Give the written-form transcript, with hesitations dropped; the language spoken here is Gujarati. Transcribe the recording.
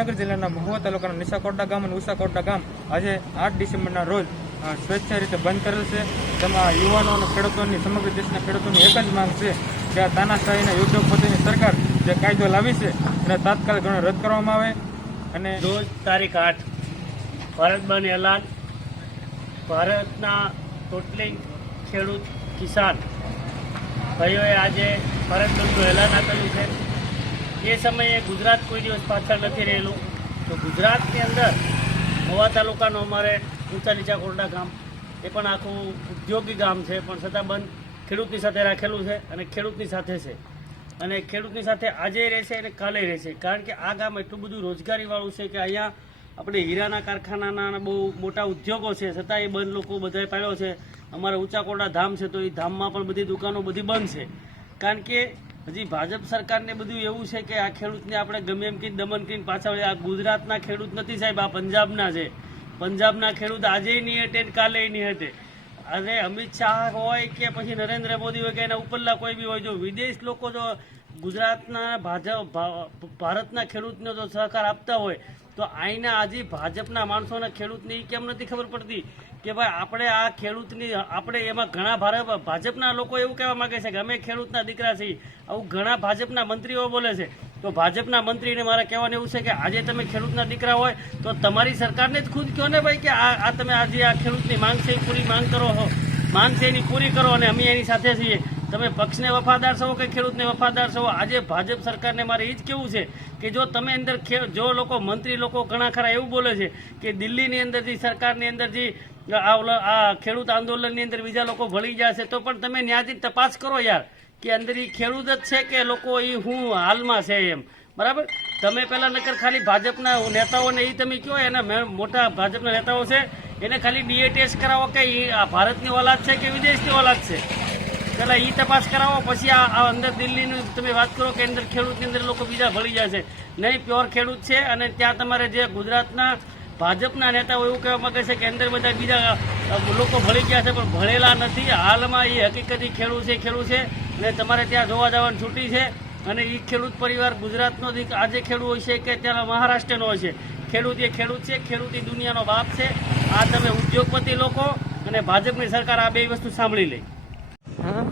ભાવનગર જિલ્લાના મહુવા તાલુકાના નિશાકોટડા ગામ અને ઉષાકોટડા ગામ આજે 8 ડિસેમ્બરના રોજ સ્વેચ્છાય રીતે બંધ કરેલ છે। તેમાં યુવાનો અને ખેડૂતોની સમગ્ર દેશના ખેડૂતોની એક જ માંગ છે કે આ તાનાશાહીના ઉદ્યોગપતિની સરકાર જે કાયદો લાવી છે એને તાત્કાલિક ધોરણે રદ કરવામાં આવે। અને રોજ તારીખ 8 ભારત બંધ એલાન। ભારતના ટોટલી ખેડૂત કિસાન ભાઈઓએ આજે ભારત બંધનું એલાન આપેલું છે। એ સમયે ગુજરાત કોઈ દિવસ પાછળ નથી રહેલું। તો ગુજરાતની અંદર મહુવા તાલુકાનું અમારે ઊંચા નીચા કોરડા ગામ એ પણ આખું ઉદ્યોગી ગામ છે, પણ છતાં બંધ ખેડૂતની સાથે રાખેલું છે અને ખેડૂતની સાથે છે અને ખેડૂતની સાથે આજે રહેશે અને કાલે રહેશે। કારણ કે આ ગામ એટલું બધું રોજગારીવાળું છે કે અહીંયા આપણે હીરાના કારખાનાના બહુ મોટા ઉદ્યોગો છે, છતાં એ બંધ લોકો બધાએ પાડ્યો છે। અમારે ઊંચા કોરડા ધામ છે તો એ ધામમાં પણ બધી દુકાનો બધી બંધ છે, કારણ કે હજી ભાજપ સરકારને બધું એવું છે કે આ ખેડૂતને આપણે ગમે એમ કહીને દમન કરીને પાછા વળીએ। આ ગુજરાતના ખેડૂત નથી સાહેબ, આ પંજાબના છે। પંજાબના ખેડૂત આજે નહીં હટે ને કાલે નહીં હટે। અને અમિત શાહ હોય કે પછી નરેન્દ્ર મોદી હોય કે એના ઉપરના કોઈ બી હોય, જો વિદેશ લોકો જો ગુજરાતના ભારતના ખેડૂતને જો સહકાર આપતા હોય તો અહીંના આજે ભાજપના માણસોના ખેડૂતને એ કેમ નથી ખબર પડતી કે ભાઈ આપણે આ ખેડૂતની આપણે એમાં ઘણા ભાજપના લોકો એવું કહેવા માંગે છે કે અમે ખેડૂતના દીકરા છીએ, આવું ઘણા ભાજપના મંત્રીઓ બોલે છે। તો ભાજપના મંત્રીને મારે કહેવાનું એવું છે કે આજે તમે ખેડૂતના દીકરા હોય તો તમારી સરકારને જ ખુદ કહો ને ભાઈ કે આ તમે આજે આ ખેડૂતની માંગ છે એ પૂરી માંગ કરો હો, માંગ છે એની પૂરી કરો અને અમે એની સાથે છીએ। તમે પક્ષને વફાદાર છો કે ખેડૂતને વફાદાર છો? આજે ભાજપ સરકારને મારે એ જ કહેવું છે કે જો તમે અંદર જો લોકો મંત્રી લોકો ઘણા ખરા એવું બોલે છે કે દિલ્હીની અંદર જે સરકારની અંદર જે આ ખેડૂત આંદોલનની અંદર બીજા લોકો ભળી ગયા છે, તો પણ તમે ન્યાયથી તપાસ કરો યાર કે અંદર એ ખેડૂત જ છે કે લોકો એ હું હાલમાં છે એમ, બરાબર? તમે પહેલાં નકર ખાલી ભાજપના નેતાઓને એ તમે કહો, એના મોટા ભાજપના નેતાઓ છે એને ખાલી ડીએ ટેસ્ટ કરાવો કે એ આ ભારતની ઓલાદ છે કે વિદેશની ઓલાદ છે, પહેલાં એ તપાસ કરાવો, પછી આ અંદર દિલ્હીની તમે વાત કરો કે અંદર ખેડૂતની અંદર લોકો બીજા ભળી જાય છે। નહીં, પ્યોર ખેડૂત છે અને ત્યાં તમારે જે ગુજરાતના ભાજપના નેતાઓ એવું કહેવા માંગે છે કે અંદર બધા બીજા લોકો ભળી ગયા છે, પણ ભણેલા નથી। હાલમાં એ હકીકતી ખેડૂત છે અને તમારે ત્યાં જોવા જવાની છૂટી છે। અને એ ખેડૂત પરિવાર ગુજરાતનો આજે ખેડૂત હોય છે કે ત્યાં મહારાષ્ટ્રનો હોય છે, ખેડૂત એ ખેડૂત છે, ખેડૂત એ દુનિયાનો બાપ છે। આ તમે ઉદ્યોગપતિ લોકો અને ભાજપની સરકાર આ બે વસ્તુ સાંભળી લે। હા।